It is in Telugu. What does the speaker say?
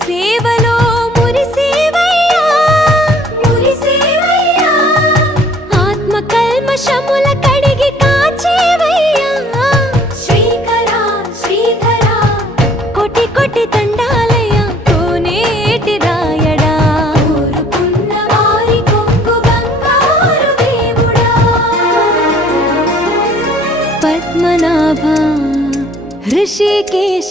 సేవలో మురిసేవయ్యా మురిసేవయ్యా ఆత్మ కల్మషముల కడిగి కాచేవయ్యా శ్రీకరా శ్రీధరా కోటి కోటి దండాలయ్యా కోనేటి రాయడా కోరుకున్న వారి కొంగు బంగారు దేవుడా పద్మనాభ ऋषिकेश